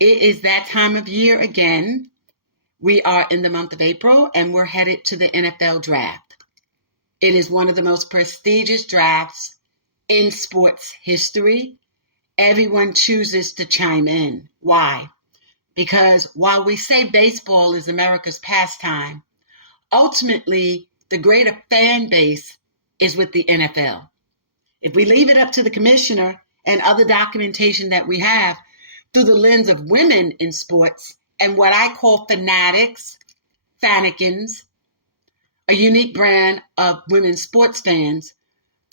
It is that time of year again. We are in the month of April and we're headed to the NFL draft. It is one of the most prestigious drafts in sports history. Everyone chooses to chime in. Why? Because while we say baseball is America's pastime, ultimately the greater fan base is with the NFL. If we leave it up to the commissioner and other documentation that we have through the lens of women in sports and what I call fanatics, fanikins, a unique brand of women's sports fans,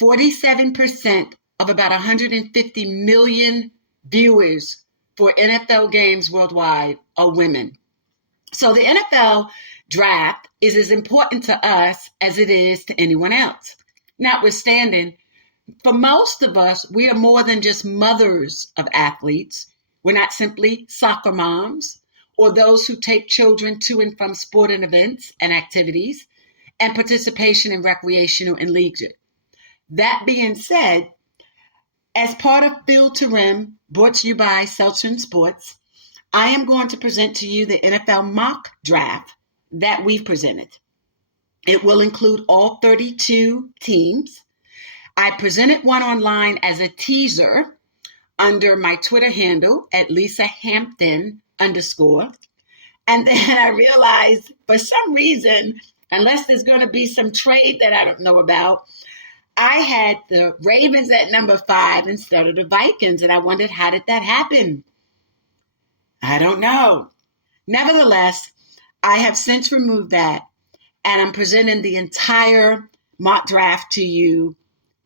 47% of about 150 million viewers for NFL games worldwide are women. So the NFL draft is as important to us as it is to anyone else. Notwithstanding, for most of us, we are more than just mothers of athletes. We're not simply soccer moms or those who take children to and from sporting events and activities and participation in recreational and leisure. That being said, as part of Field to Rim, brought to you by Seltze Sports, I am going to present to you the NFL mock draft that we've presented. It will include all 32 teams. I presented one online as a teaser under my Twitter handle at LisaHampton_. And then I realized for some reason, unless there's going to be some trade that I don't know about, I had the Ravens at number 5 instead of the Vikings. And I wondered, how did that happen? I don't know. Nevertheless, I have since removed that. And I'm presenting the entire mock draft to you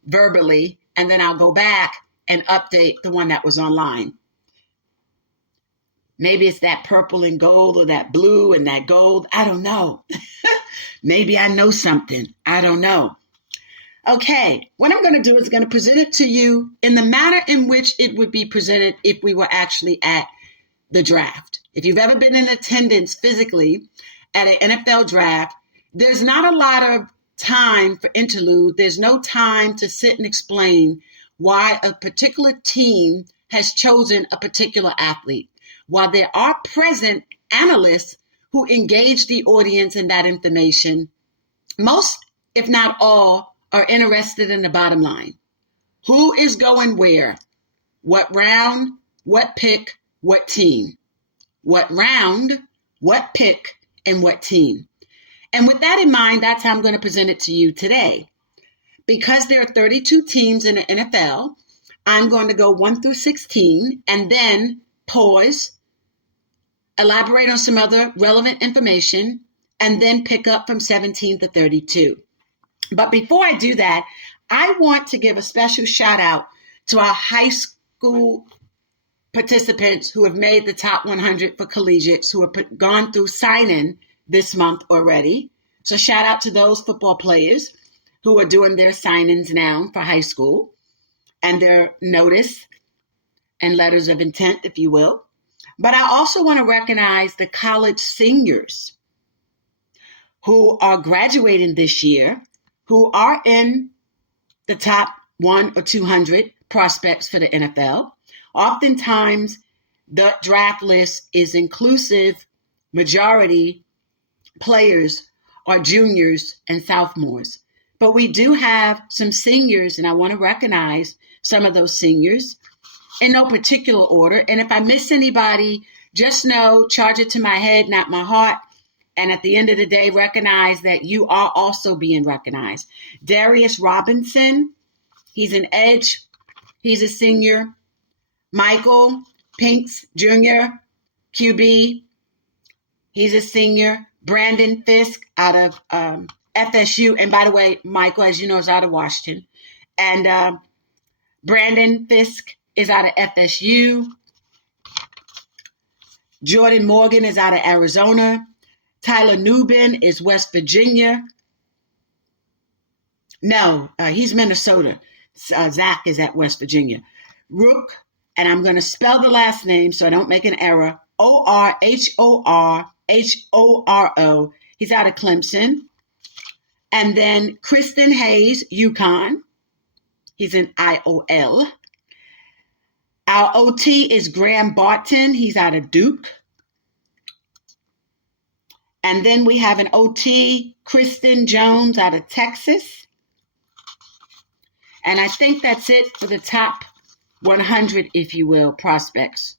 verbally. And then I'll go back and update the one that was online. Maybe it's that purple and gold or that blue and that gold. I don't know. Maybe I know something. I don't know. Okay, what I'm going to do is going to present it to you in the manner in which it would be presented if we were actually at the draft. If you've ever been in attendance physically at an NFL draft, there's not a lot of time for interlude. There's no time to sit and explain why a particular team has chosen a particular athlete. While there are present analysts who engage the audience in that information, most, if not all, are interested in the bottom line. Who is going where? What round? What pick? What team? What round? What pick? And what team? And with that in mind, that's how I'm going to present it to you today. Because there are 32 teams in the NFL, I'm going to go 1 through 16 and then pause, elaborate on some other relevant information, and then pick up from 17 to 32. But before I do that, I want to give a special shout out to our high school participants who have made the top 100 for collegiates, who have gone through sign-in this month already. So shout out to those football players who are doing their sign-ins now for high school and their notice and letters of intent, if you will. But I also want to recognize the college seniors who are graduating this year, who are in the top 1 or 200 prospects for the NFL. Oftentimes, the draft list is inclusive. Majority players are juniors and sophomores. But we do have some seniors, and I want to recognize some of those seniors in no particular order. And if I miss anybody, just know, charge it to my head, not my heart. And at the end of the day, recognize that you are also being recognized. Darius Robinson, he's an edge. He's a senior. Michael Penix Jr., QB, he's a senior. Brandon Fisk out of FSU. And by the way, Michael, as you know, is out of Washington. And Brandon Fisk is out of FSU. Jordan Morgan is out of Arizona. Tyler Nubin is West Virginia. No, he's Minnesota. Zach is at West Virginia. Rook, and I'm going to spell the last name so I don't make an error, Orhoro. He's out of Clemson. And then Kristen Hayes, UConn. He's an IOL. Our OT is Graham Barton. He's out of Duke. And then we have an OT, Kristen Jones out of Texas. And I think that's it for the top 100, if you will, prospects.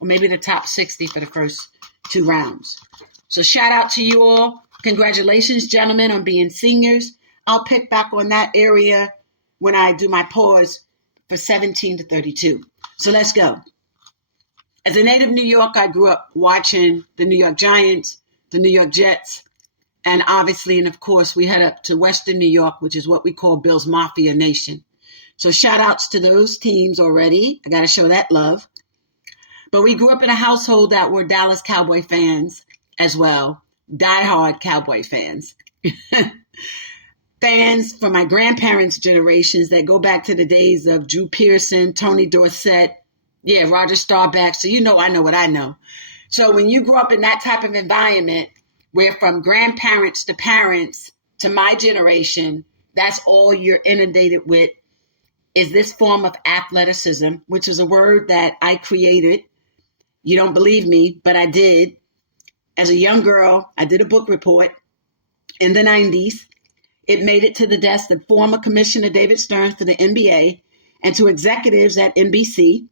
Or maybe the top 60 for the first 2 rounds. So shout out to you all. Congratulations, gentlemen, on being seniors. I'll pick back on that area when I do my pause for 17 to 32. So let's go. As a native New York, I grew up watching the New York Giants, the New York Jets, and obviously, and of course, we head up to Western New York, which is what we call Bills Mafia Nation. So shout outs to those teams already. I got to show that love. But we grew up in a household that were Dallas Cowboy fans as well. Diehard Cowboy fans. Fans from my grandparents' generations that go back to the days of Drew Pearson, Tony Dorsett, Roger Staubach. So you know I know what I know. So when you grew up in that type of environment, where from grandparents to parents to my generation, that's all you're inundated with is this form of athleticism, which is a word that I created. You don't believe me, but I did. As a young girl, I did a book report in the 90s. It made it to the desk of former Commissioner David Stern for the NBA and to executives at NBC.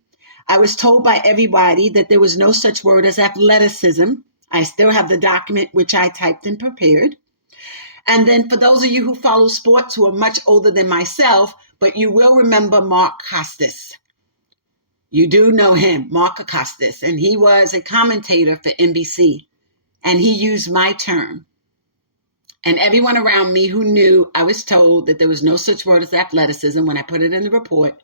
I was told by everybody that there was no such word as athleticism. I still have the document, which I typed and prepared. And then for those of you who follow sports who are much older than myself, but you will remember Mark Costas. You do know him, Mark Costas, and he was a commentator for NBC, and he used my term. And everyone around me who knew, I was told that there was no such word as athleticism when I put it in the report,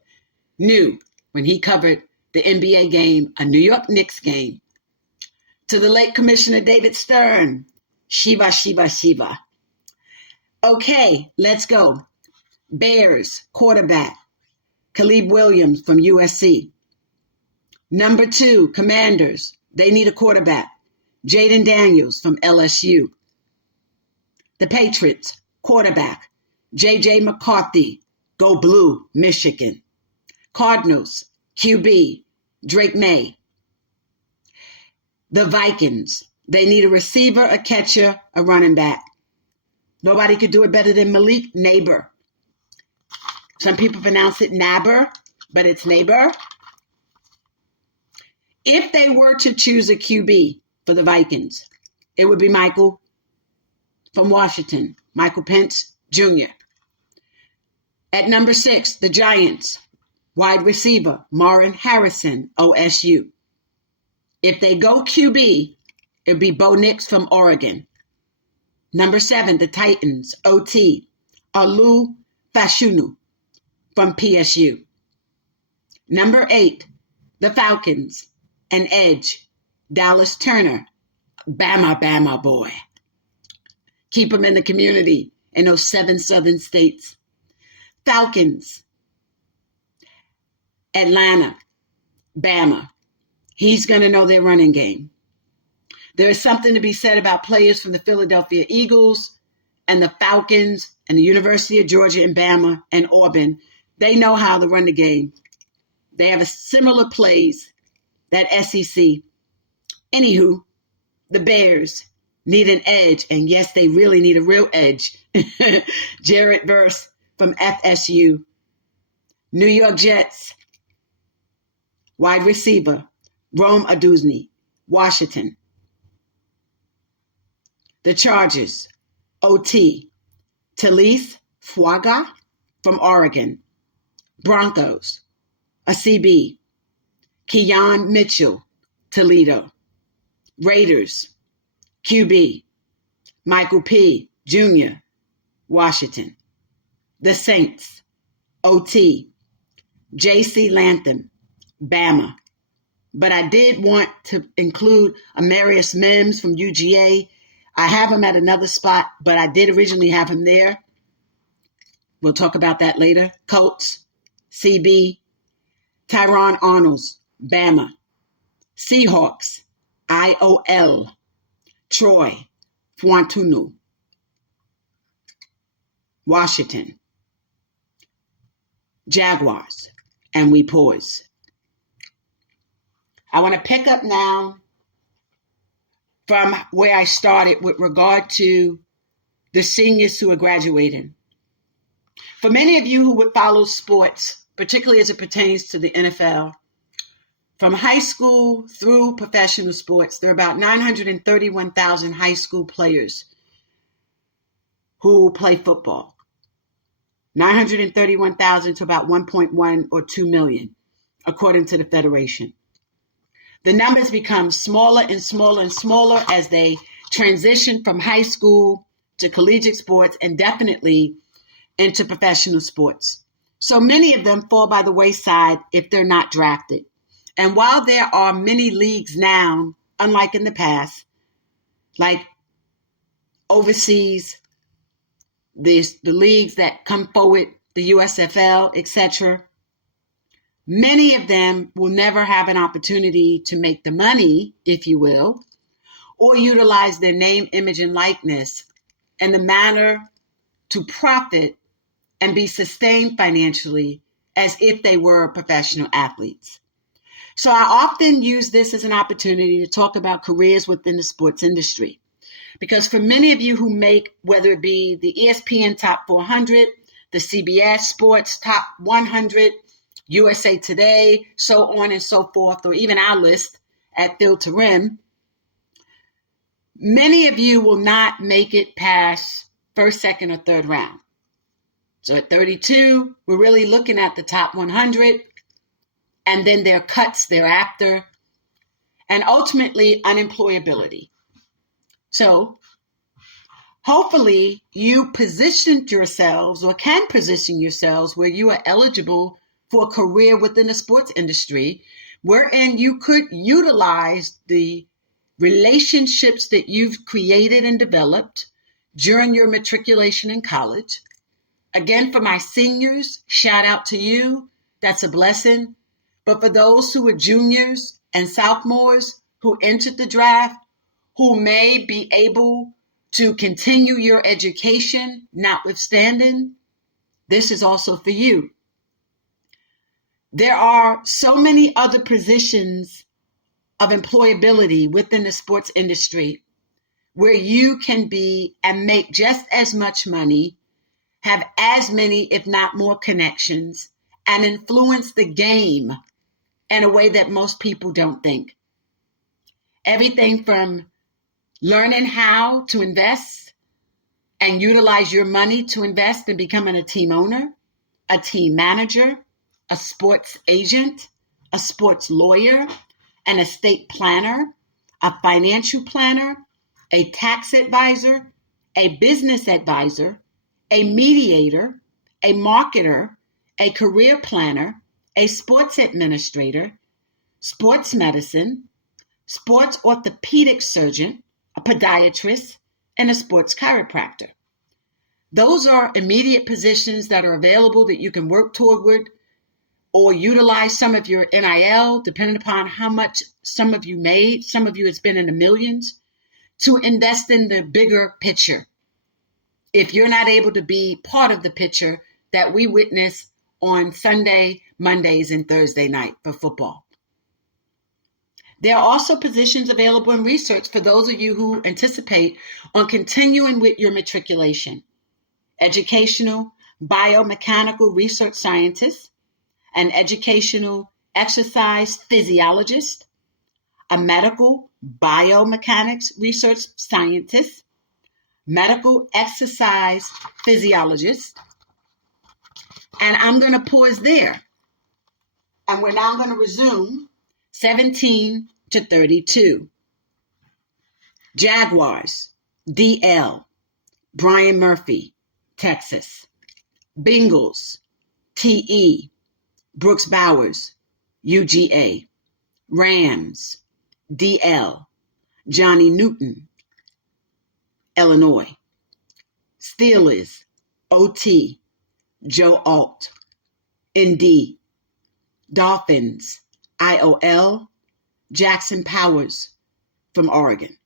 knew when he covered the NBA game, a New York Knicks game. To the late Commissioner David Stern, Shiva, Shiva, Shiva. Okay, let's go. Bears, quarterback, Caleb Williams from USC. Number 2, Commanders, they need a quarterback, Jayden Daniels from LSU. The Patriots, quarterback, J.J. McCarthy, go blue, Michigan. Cardinals, QB, Drake Maye. The Vikings, they need a receiver, a catcher, a running back. Nobody could do it better than Malik Naber. Some people pronounce it Naber, but it's Naber. If they were to choose a QB for the Vikings, it would be Michael from Washington, Michael Penix Jr. At number 6, the Giants, wide receiver, Marvin Harrison, OSU. If they go QB, it would be Bo Nix from Oregon. Number 7, the Titans, OT, Alu Fashunu from PSU. Number 8, the Falcons, an edge, Dallas Turner, Bama boy. Keep him in the community in those 7 southern states. Falcons, Atlanta, Bama. He's going to know their running game. There is something to be said about players from the Philadelphia Eagles and the Falcons and the University of Georgia and Bama and Auburn. They know how to run the game. They have a similar plays, that SEC. Anywho, the Bears need an edge, and yes, they really need a real edge. Jarrett Verse from FSU. New York Jets, wide receiver, Rome Odunze, Washington. The Chargers, OT, Talise Fuaga from Oregon. Broncos, a CB, Keon Mitchell, Toledo. Raiders, QB, Michael P. Jr., Washington. The Saints, OT, J.C. Latham, Bama. But I did want to include Amarius Mims from UGA. I have him at another spot, but I did originally have him there. We'll talk about that later. Colts, CB, Tyron Arnolds, Bama. Seahawks, IOL, Troy Fuantunu, Washington. Jaguars, and we pause. I want to pick up now from where I started with regard to the seniors who are graduating. For many of you who would follow sports, particularly as it pertains to the NFL, from high school through professional sports, there are about 931,000 high school players who play football. 931,000 to about 1.1 or 2 million, according to the Federation. The numbers become smaller and smaller and smaller as they transition from high school to collegiate sports and definitely into professional sports. So many of them fall by the wayside if they're not drafted. And while there are many leagues now, unlike in the past, like overseas, the leagues that come forward, the USFL, etc., many of them will never have an opportunity to make the money, if you will, or utilize their name, image, and likeness in the manner to profit and be sustained financially as if they were professional athletes. So I often use this as an opportunity to talk about careers within the sports industry. Because for many of you who make, whether it be the ESPN Top 400, the CBS Sports Top 100, USA Today, so on and so forth, or even our list at Field to Rim, many of you will not make it past first, second, or third round. So at 32, we're really looking at the top 100, and then there are cuts thereafter, and ultimately unemployability. So hopefully you positioned yourselves or can position yourselves where you are eligible for a career within the sports industry, wherein you could utilize the relationships that you've created and developed during your matriculation in college. Again, for my seniors, shout out to you. That's a blessing. But for those who are juniors and sophomores who entered the draft, who may be able to continue your education, notwithstanding, this is also for you. There are so many other positions of employability within the sports industry where you can be and make just as much money, have as many, if not more, connections, and influence the game in a way that most people don't think. Everything from learning how to invest and utilize your money to invest in becoming a team owner, a team manager, a sports agent, a sports lawyer, an estate planner, a financial planner, a tax advisor, a business advisor, a mediator, a marketer, a career planner, a sports administrator, sports medicine, sports orthopedic surgeon, a podiatrist, and a sports chiropractor. Those are immediate positions that are available that you can work toward or utilize some of your NIL, depending upon how much some of you made. Some of you it's been in the millions, to invest in the bigger picture. If you're not able to be part of the picture that we witness on Sunday, Mondays, and Thursday night for football. There are also positions available in research for those of you who anticipate on continuing with your matriculation. Educational, biomechanical research scientist, an educational exercise physiologist, a medical biomechanics research scientist, medical exercise physiologist. And I'm going to pause there. And we're now going to resume 17 to 32. Jaguars, DL, Brian Murphy, Texas. Bengals, TE, Brooks Bowers, UGA. Rams, DL, Johnny Newton, Illinois. Steelers, OT, Joe Alt, ND. Dolphins, IOL, Jackson Powers from Oregon.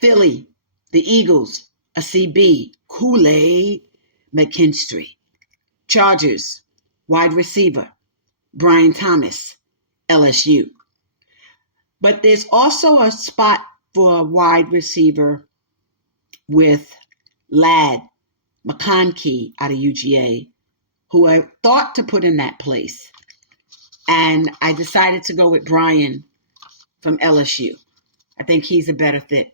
Philly, the Eagles, a CB, Kool-Aid McKinstry. Chargers, wide receiver, Brian Thomas, LSU. But there's also a spot for a wide receiver with Lad McConkey out of UGA, who I thought to put in that place. And I decided to go with Brian from LSU. I think he's a better fit.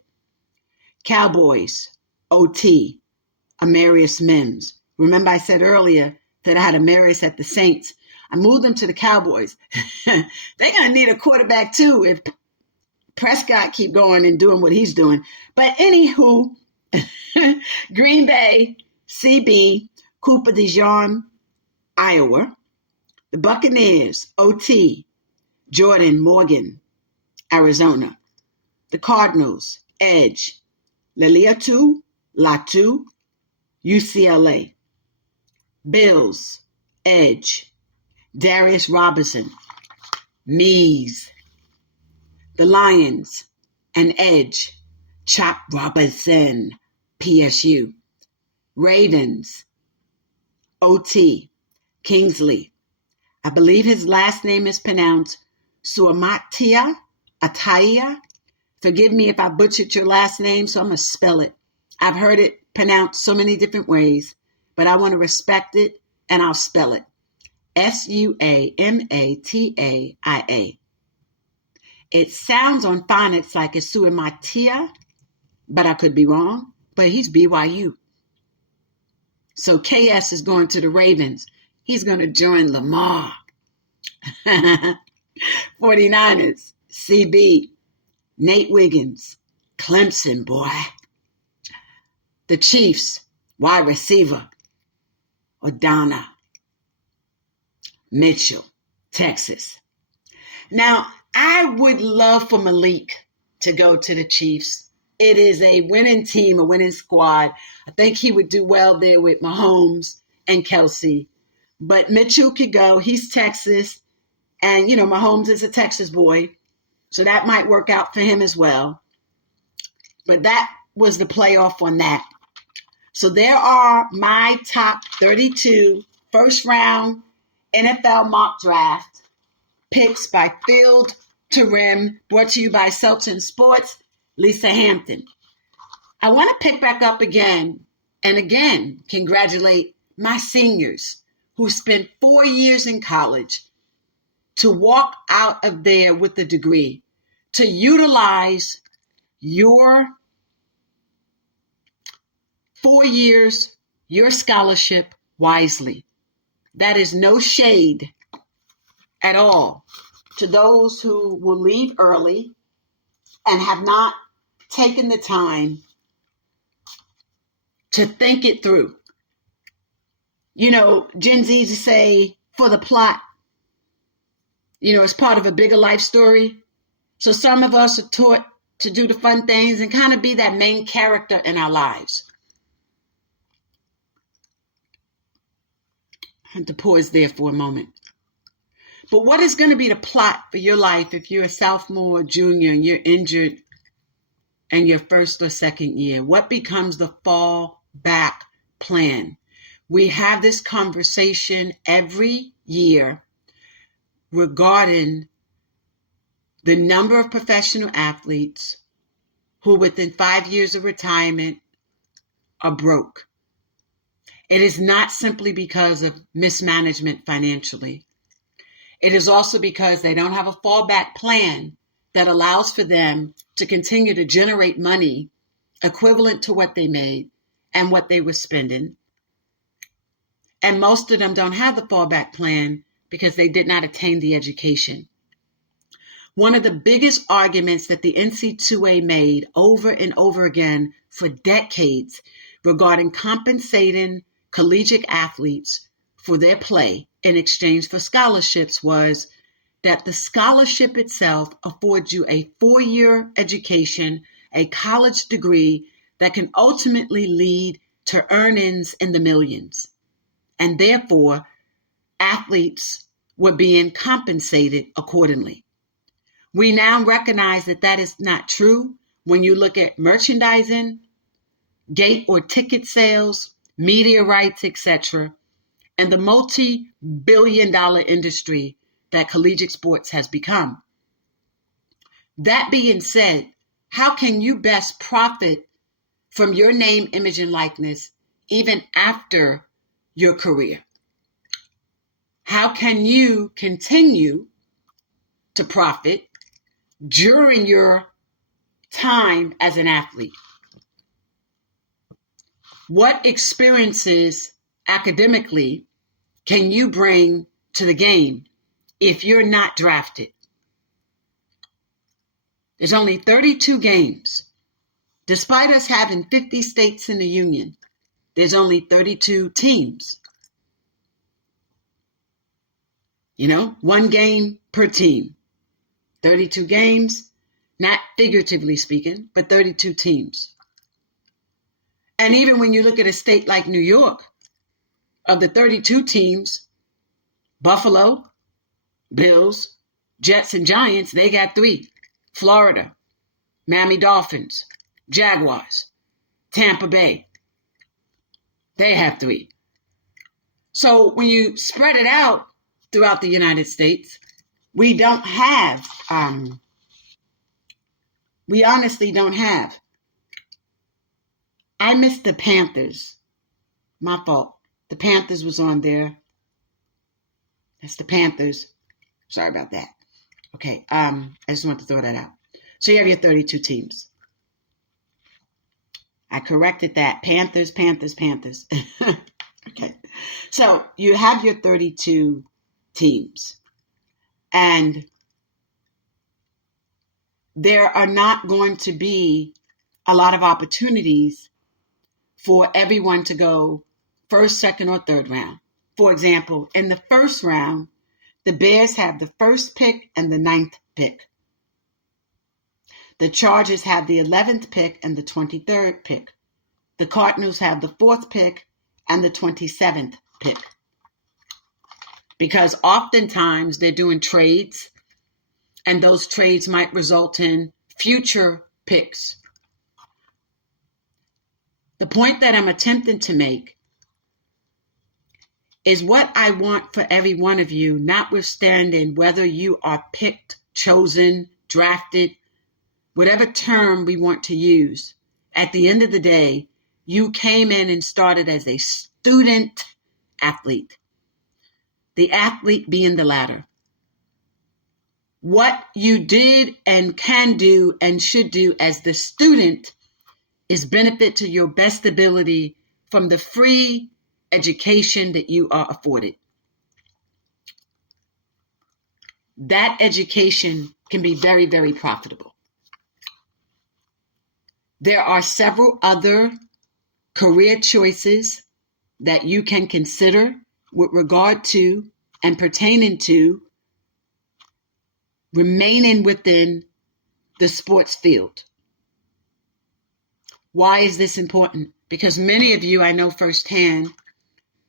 Cowboys, OT, Amarius Mims. Remember I said earlier that I had Amarius at the Saints. I moved him to the Cowboys. They're going to need a quarterback too if Prescott keep going and doing what he's doing. But anywho, Green Bay, CB, Cooper DeJean, Iowa. The Buccaneers, OT, Jordan Morgan, Arizona. The Cardinals, Edge, Latu, UCLA. Bills, Edge, Darius Robinson, Mees. The Lions, an Edge, Chop Robinson, PSU. Ravens, OT, Kingsley. I believe his last name is pronounced Suamatia Ataya. Forgive me if I butchered your last name, so I'm going to spell it. I've heard it pronounced so many different ways, but I want to respect it, and I'll spell it. Suamatia. It sounds on phonics like it's Suamatia, but I could be wrong. But he's BYU. So KS is going to the Ravens. He's going to join Lamar. 49ers, CB, Nate Wiggins, Clemson, boy. The Chiefs, wide receiver, O'Donnell, Mitchell, Texas. Now, I would love for Malik to go to the Chiefs. It is a winning team, a winning squad. I think he would do well there with Mahomes and Kelsey. But Mitchell could go. He's Texas. And, Mahomes is a Texas boy. So that might work out for him as well. But that was the playoff on that. So there are my top 32 first round NFL mock draft picks by Field to Rim, brought to you by Seltze Sports, Lisa Hampton. I want to pick back up again and again congratulate my seniors who spent 4 years in college to walk out of there with a degree, to utilize your 4 years, your scholarship wisely. That is no shade at all to those who will leave early and have not taken the time to think it through. Gen Z's say for the plot, it's part of a bigger life story. So some of us are taught to do the fun things and kind of be that main character in our lives. I have to pause there for a moment. But what is going to be the plot for your life if you're a sophomore or junior and you're injured in your first or second year? What becomes the fallback plan? We have this conversation every year regarding the number of professional athletes who within 5 years of retirement are broke. It is not simply because of mismanagement financially. It is also because they don't have a fallback plan that allows for them to continue to generate money equivalent to what they made and what they were spending. And most of them don't have the fallback plan because they did not attain the education. One of the biggest arguments that the NC2A made over and over again for decades regarding compensating collegiate athletes for their play in exchange for scholarships was that the scholarship itself affords you a 4-year education, a college degree that can ultimately lead to earnings in the millions. And therefore, athletes were being compensated accordingly. We now recognize that that is not true when you look at merchandising, gate or ticket sales, media rights, etc., and the multi-billion-dollar industry that collegiate sports has become. That being said, how can you best profit from your name, image, and likeness even after your career? How can you continue to profit during your time as an athlete? What experiences academically can you bring to the game if you're not drafted? There's only 32 games. Despite us having 50 states in the union, there's only 32 teams. You know, 1 game per team. 32 games, not figuratively speaking, but 32 teams. And even when you look at a state like New York, of the 32 teams, Buffalo, Bills, Jets, and Giants, they got 3. Florida, Miami Dolphins, Jaguars, Tampa Bay, they have 3. So when you spread it out throughout the United States, we honestly don't have. I missed the Panthers. My fault. The Panthers was on there. That's the Panthers. Sorry about that. Okay, I just want to throw that out. So you have your 32 teams. I corrected that. Panthers. Okay. So you have your 32 teams. And there are not going to be a lot of opportunities for everyone to go first, second, or third round. For example, in the first round, the Bears have the first pick and the 9th pick. The Chargers have the 11th pick and the 23rd pick. The Cardinals have the 4th pick and the 27th pick. Because oftentimes they're doing trades, and those trades might result in future picks. The point that I'm attempting to make is what I want for every one of you, notwithstanding whether you are picked, chosen, drafted, whatever term we want to use. At the end of the day, you came in and started as a student athlete. The athlete being the latter. What you did and can do and should do as the student is benefit to your best ability from the free education that you are afforded. That education can be very, very profitable. There are several other career choices that you can consider with regard to and pertaining to remaining within the sports field. Why is this important? Because many of you, I know firsthand,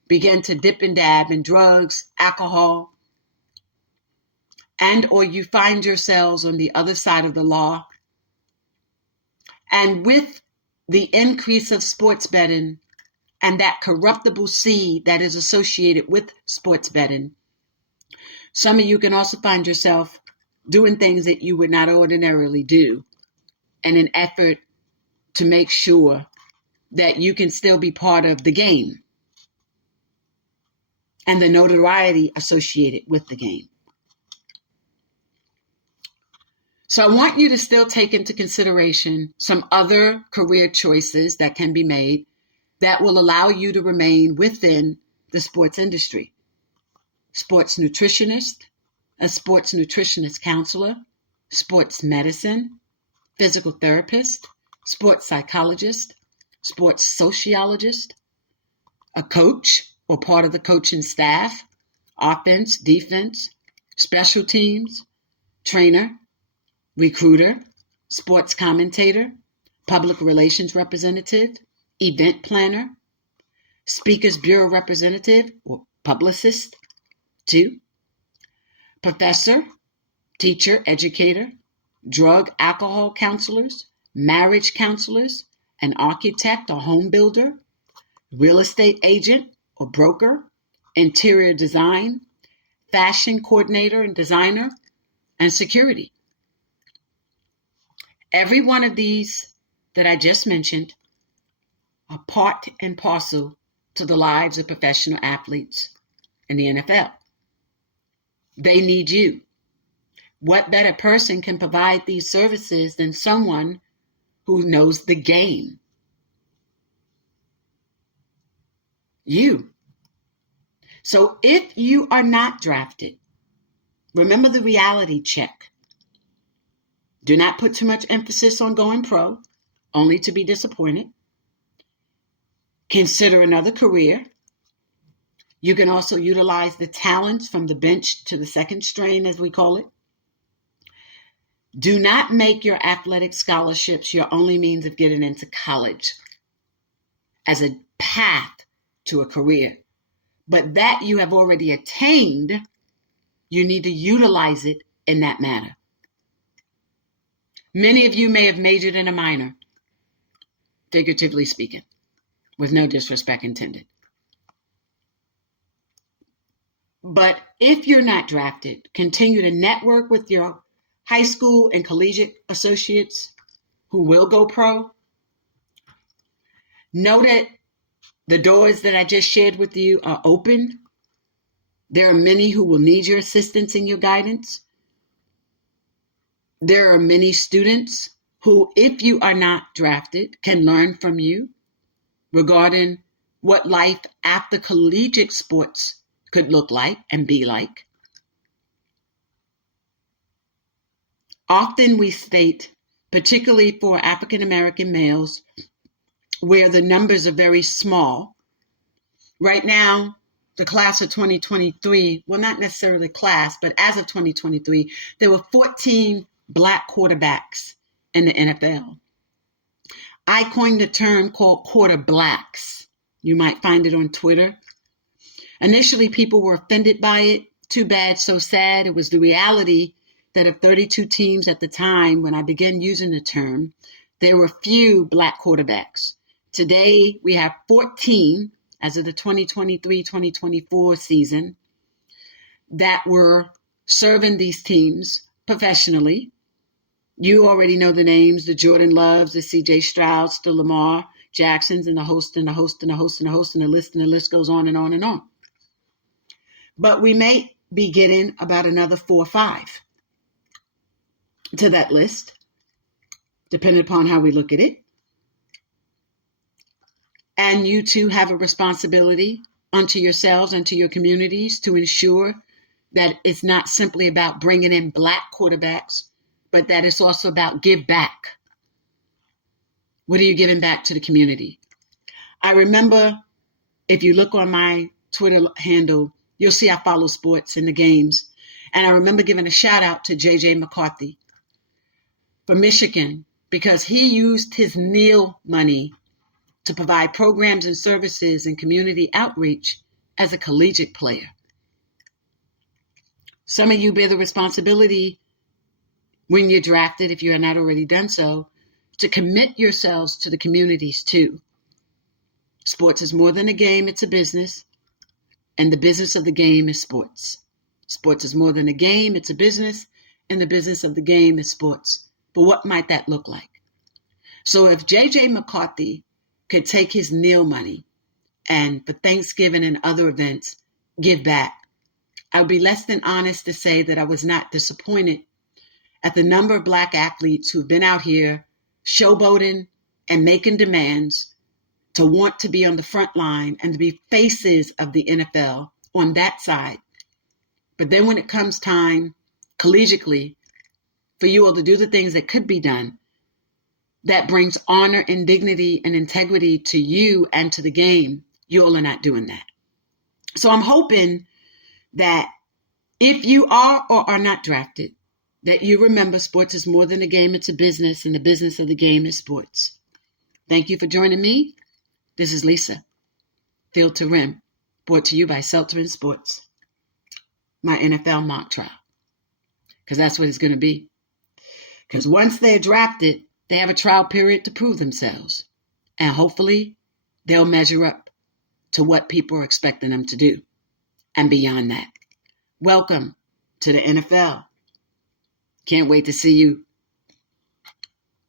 begin to dip and dab in drugs, alcohol, and or you find yourselves on the other side of the law. And with the increase of sports betting and that corruptible seed that is associated with sports betting, some of you can also find yourself doing things that you would not ordinarily do in an effort to make sure that you can still be part of the game and the notoriety associated with the game. So I want you to still take into consideration some other career choices that can be made that will allow you to remain within the sports industry. Sports nutritionist, a sports nutritionist counselor, sports medicine, physical therapist, sports psychologist, sports sociologist, a coach or part of the coaching staff, offense, defense, special teams, trainer, recruiter, sports commentator, public relations representative, event planner, speakers bureau representative or publicist. 2, professor, teacher, educator, drug, alcohol counselors, marriage counselors, an architect or home builder, real estate agent or broker, interior design, fashion coordinator and designer, and security. Every one of these that I just mentioned are part and parcel to the lives of professional athletes in the NFL. They need you. What better person can provide these services than someone who knows the game? You. So if you are not drafted, remember the reality check. Do not put too much emphasis on going pro, only to be disappointed. Consider another career. You can also utilize the talents from the bench to the second string, as we call it. Do not make your athletic scholarships your only means of getting into college as a path to a career. But that you have already attained, you need to utilize it in that manner. Many of you may have majored in a minor, figuratively speaking, with no disrespect intended. But if you're not drafted, continue to network with your high school and collegiate associates who will go pro. Know that the doors that I just shared with you are open. There are many who will need your assistance and your guidance. There are many students who, if you are not drafted, can learn from you regarding what life after collegiate sports could look like and be like. Often we state, particularly for African American males, where the numbers are very small. Right now, the class of 2023, well, not necessarily class, but as of 2023, there were 14 Black quarterbacks in the NFL. I coined a term called quarter blacks. You might find it on Twitter. Initially, people were offended by it. Too bad, so sad. It was the reality that of 32 teams at the time when I began using the term, there were few Black quarterbacks. Today, we have 14 as of the 2023-2024 season that were serving these teams professionally. You already know the names, the Jordan Loves, the C.J. Strouds, the Lamar Jacksons, and the host and the host and the host and the host, and the list goes on and on and on. But we may be getting about another 4 or 5 to that list, depending upon how we look at it. And you too have a responsibility unto yourselves and to your communities to ensure that it's not simply about bringing in Black quarterbacks, but that it's also about give back. What are you giving back to the community? I remember, if you look on my Twitter handle, you'll see I follow sports and the games. And I remember giving a shout out to McCarthy from Michigan, because he used his NEAL money to provide programs and services and community outreach as a collegiate player. Some of you bear the responsibility when you're drafted, if you are not already done so, to commit yourselves to the communities too. Sports is more than a game, it's a business. And the business of the game is sports. Sports is more than a game, it's a business. And the business of the game is sports. But what might that look like? So if McCarthy could take his NEAL money and for Thanksgiving and other events, give back, I would be less than honest to say that I was not disappointed at the number of Black athletes who've been out here showboating and making demands to want to be on the front line and to be faces of the NFL on that side. But then when it comes time collegiately for you all to do the things that could be done, that brings honor and dignity and integrity to you and to the game, you all are not doing that. So I'm hoping that if you are or are not drafted, that you remember sports is more than a game, it's a business, and the business of the game is sports. Thank you for joining me. This is Lisa, Field to Rim, brought to you by Seltze Sports, my NFL mock trial, because that's what it's going to be. Because once they're drafted, they have a trial period to prove themselves, and hopefully they'll measure up to what people are expecting them to do and beyond that. welcome to the NFL. Can't wait to see you